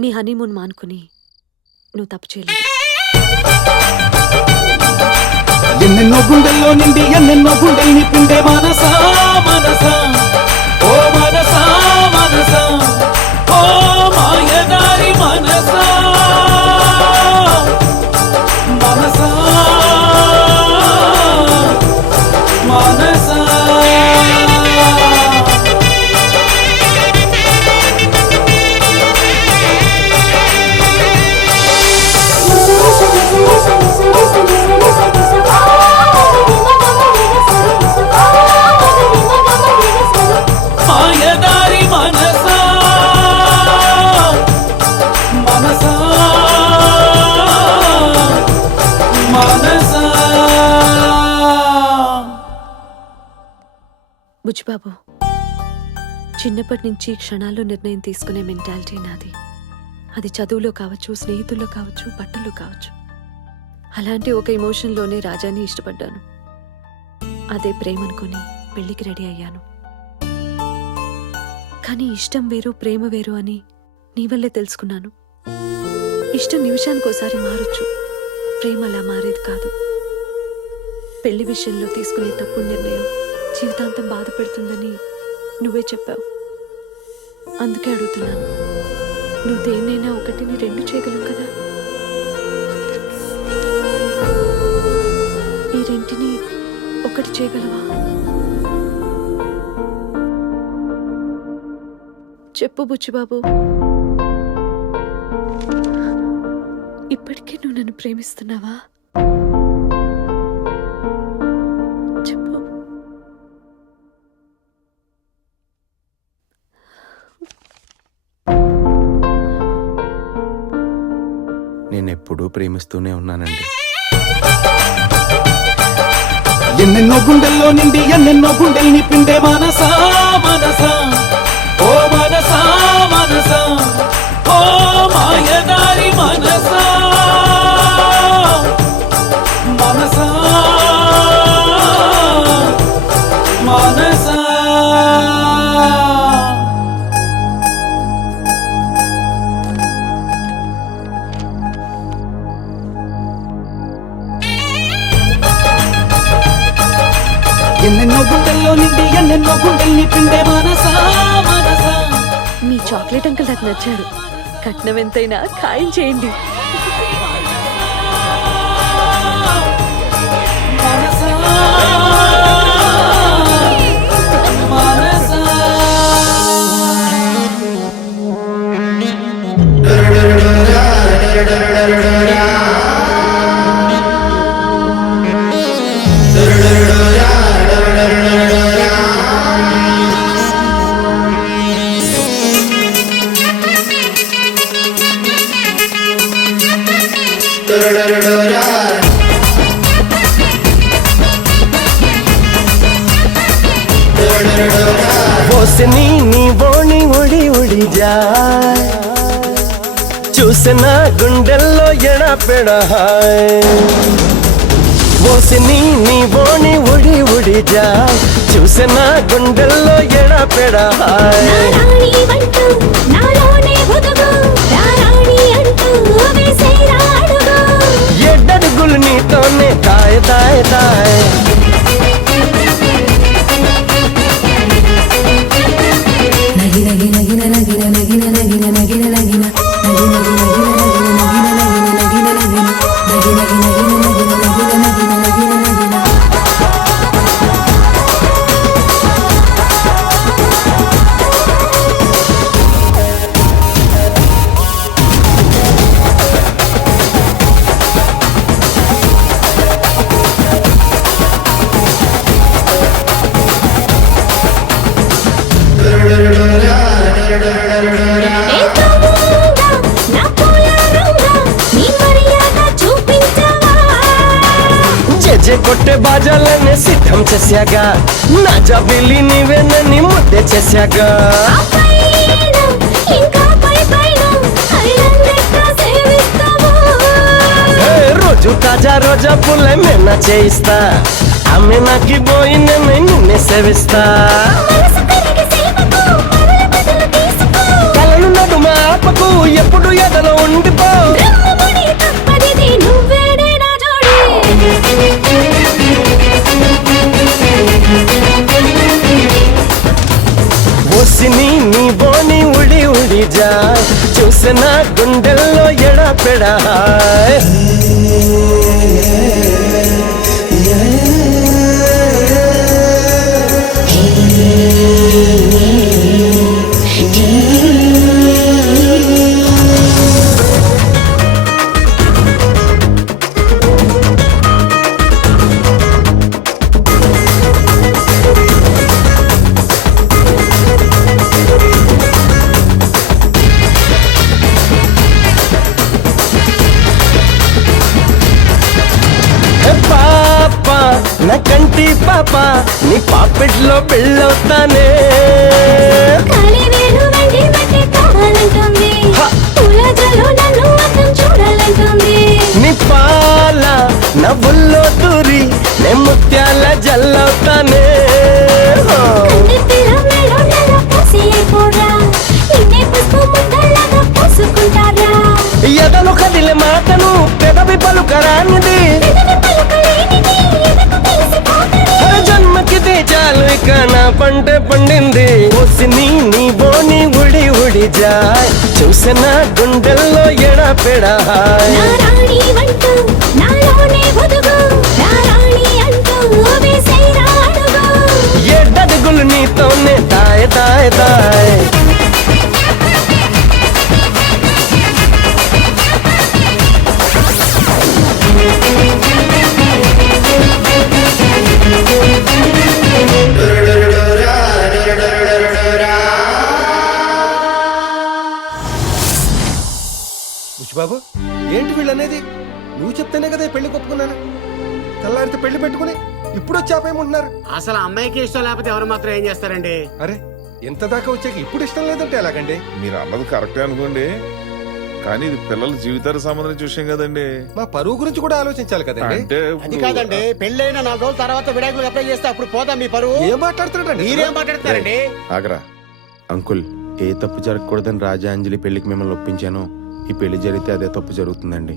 మీ honeymoon మానుకుని నువ్వు తప్పు చేయలేదు. ఎన్నెన్నో గుండెల్లో నిండి ఎన్నెన్నో గుండెల్ని పిండే మనసా మనసా ఓ మనసా మనసా ఓ మాయదారి మనసా మనసా మనసా. మాయదారి మనసా మనసా మనసా. బుజ్జిబాబు, చిన్నప్పటి నుంచి క్షణాల్లో నిర్ణయం తీసుకునే మెంటాలిటీ నాది. అది చదువులో కావచ్చు, స్నేహితుల్లో కావచ్చు, బట్టల్లో కావచ్చు. అలాంటి ఒక ఎమోషన్లోనే రాజాని ఇష్టపడ్డాను. అదే ప్రేమ అనుకుని పెళ్లికి రెడీ అయ్యాను. కానీ ఇష్టం వేరు, ప్రేమ వేరు అని నీ వల్లే తెలుసుకున్నాను. ఇష్టం నిమిషానికోసారి మారొచ్చు, ప్రేమ అలా మారేది కాదు. పెళ్లి విషయంలో తీసుకునే తప్పుడు నిర్ణయం జీవితాంతం బాధ పెడుతుందని నువ్వే చెప్పావు. అందుకే అడుగుతున్నాను, నువ్వు దేన్నైనా ఒకటిని రెండు చేయగలవు కదా. ఈ రెంటిని ఒకటి చేయగలవా? చెప్పు బుచ్చిబాబు. ఇప్పటికే నువ్వు నన్ను ప్రేమిస్తున్నావా? చెప్పు. నేనెప్పుడూ ప్రేమిస్తూనే ఉన్నానండి. ఎన్నెన్నో గుండెల్లో నిండి ఎన్నెన్నో గుండెల్ని పిండే మనసా మనసా ఓ మనసా మనసా ఓ మాయదారి మనసా మనసా మనసా. ఎన్నెన్నో గుండెల్లో నిండి ఎన్నెన్నో గుండెల్ని పిండే మనసా మనసా. మీ చాక్లెట్ అంకుల్ నాకు నచ్చాడు. కట్నం ఎంతైనా ఖాయం చేయండి. మనసా మనసా. ఓసిని నీ బోణి ఉడి ఉడి జాయ్, చూసిన గుండెల్లో ఎడపెడ హాయ్. ఓసిని నీ బోణి ఉడి ఉడి జాయ్, చూసిన గుండెల్లో ఎడపెడ హాయ్. ఎడ్డడుగులు నీతోనే తాయ తాయ తాయ. జెజె కొట్టే బాజాలనే సిద్ధం చేశాగా, నా జబిలి నీవేనని ముద్దే చేశాగా. రోజు తాజా రోజా పుల్ల మెన్న చేయిస్తా, ఆమె నాకి పోయి నిన్నే సేవిస్తా. కలను నడుమ ఆపకు ఎప్పుడు ఎదలో ఉండిపో. బ్రహ్మముని తప్పనిది నువ్వేనే నా జోడి. ఓసిని నీ బోని ఉడి ఉడి జాయ్ చూసిన గుండెల్లో ఎడపెడా. పాప నా కంటి పాప నీ పాపెట్లో పెళ్ళవుతానే. కాలి వేలు వెండి మట్టి కావాలంటుంది. పూల జల్లు నన్ను అద్దం చూడాలంటుంది. నీ పాల నవ్వుల్లో దూరి నే ముత్యాల జల్లవుతానే. కందిపిల్ల మెడలో పోసి అయిపోరా. నిన్నే పసుపు ముద్దలాగా పోసుకుంటారా. ఎదలు కదిలే మాటను పెదవి పలుకరానిది. పెదవి పలుకలేనిది ఎదకు తెలిసిపోతది. జన్మకిది చాలు ఇక నా పంట పండింది. ఓసిని నీ బోని ఉడి ఉడి జాయ్ చూసిన గుండెల్లో ఎడపెడా. నా రాణి వంటూ నాలోనే ఒదుగు. నా రాణి అంటూ వేసేరా అడుగు. ఎడ్డడుగులు నీతోనే తాయ్ తాయ్ తాయ్. బాబు ఏంటి వీళ్ళనేది? నువ్వు చెప్తేనే కదా ఈ పెళ్లి ఒప్పుకున్నాను. తెల్లారితే పెళ్లి పెట్టుకుని ఇప్పుడు వచ్చి ఆపేయమంటున్నారు. అసలు అమ్మాయికి ఇష్టం లేకపోతే ఎవరు మాత్రం ఏం చేస్తారండి? అరే ఎంత దాకా వచ్చాక ఇప్పుడు ఇష్టం లేదంటే ఎలాగండి? మీరు అన్నది కరెక్టే అనుకోండి, కానీ ఇది పిల్లల జీవితానికి సంబంధించిన విషయం కదండి. మా పరువు గురించి కూడా ఆలోచించాలి కదండి. అంటే అది కాదండి, పెళ్ళైన 4 రోజుల తర్వాత విడాకులు అప్లై చేస్తే అప్పుడు పోదా మీ పరువు? ఏం మాట్లాడుతున్నారండి? మీరేం మాట్లాడతారండి? ఆగరా అంకుల్, ఏ తప్పు జరగకూడదని రాజా అంజలి పెళ్లికి మిమ్మల్ని ఒప్పించాను. ఈ పెళ్లి జరిగితే అదే తప్పు జరుగుతుందండి.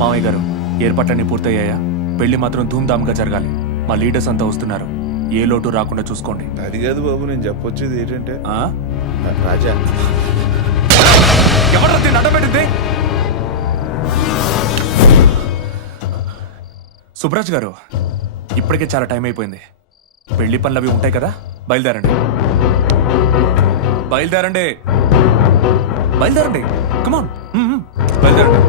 మామయ్య గారు, ఏర్పాట్లన్నీ పూర్తయ్యాయా? పెళ్లి మాత్రం ధూమ్ధామ్గా జరగాలి. మా లీడర్స్ అంతా వస్తున్నారు. ఏ లోటు రాకుండా చూసుకోండి. అది కాదు బాబు, నేను చెప్పొచ్చేది ఏంటంటే ఆ? రాజా, ఎవరు దీన్ని అడ్డపెట్టింది? సుబ్రాజ్ గారు, ఇప్పటికే చాలా టైం అయిపోయింది. పెళ్లి పనులు అవి ఉంటాయి కదా, బయలుదేరండి. బయలుదేరండి, బయలుదేరండి. కమాన్, బయలుదేరండి.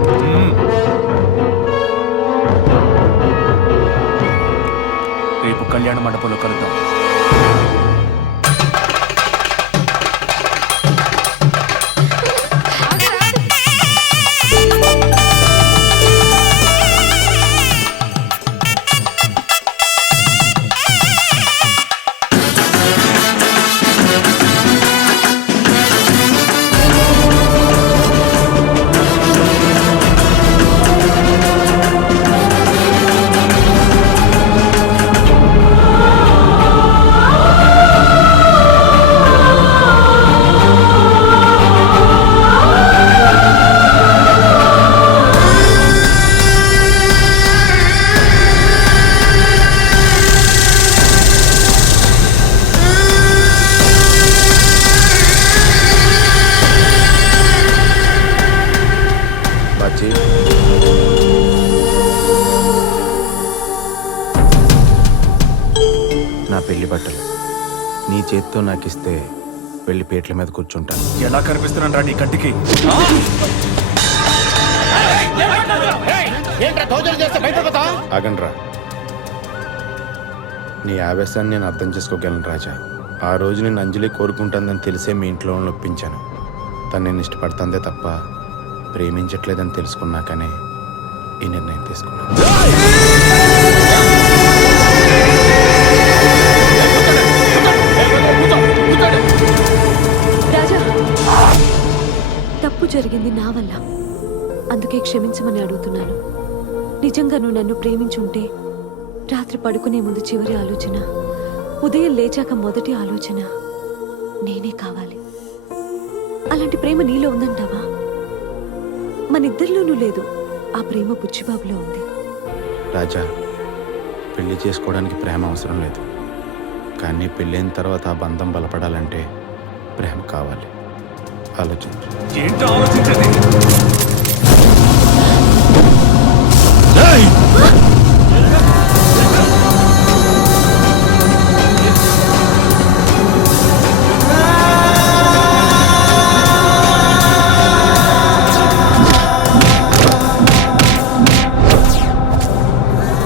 రేపు కళ్యాణ మండపంలో కలుద్దాం. నా పెళ్లి బట్టలు నీ చేత్తో నాకిస్తే పెళ్లి పీటల మీద కూర్చుంటాను. ఎలా కనిపిస్తున్నాను రా నీ కంటికి? ఆగండ్రా, నీ ఆవేశాన్ని నేను అర్థం చేసుకోగలను రాజా. ఆ రోజు నేను అంజలి కోరుకుంటుందని తెలిసే మీ ఇంట్లో ఒప్పించాను. తను నేను ఇష్టపడుతుందే తప్ప ప్రేమించట్లేదని తెలుసుకున్నాకనే ఈ నిర్ణయం తీసుకున్నాను. క్షమించమని అడుగుతున్నాను. నిజంగా నువ్వు నన్ను ప్రేమించుంటే రాత్రి పడుకునే ముందు చివరి ఆలోచన, ఉదయం లేచాక మొదటి ఆలోచన నేనే కావాలి. అలాంటి ప్రేమ నీలో ఉందంటావా? మనిద్దరిలోనూ లేదు. ఆ ప్రేమ బుచ్చిబాబులో ఉంది. రాజా, పెళ్లి చేసుకోవడానికి ప్రేమ అవసరం లేదు, కానీ పెళ్ళైన తర్వాత ఆ బంధం బలపడాలంటే ప్రేమ కావాలి. ఆలోచించు. ఏంటో ఆలోచించండి. ఏయ్!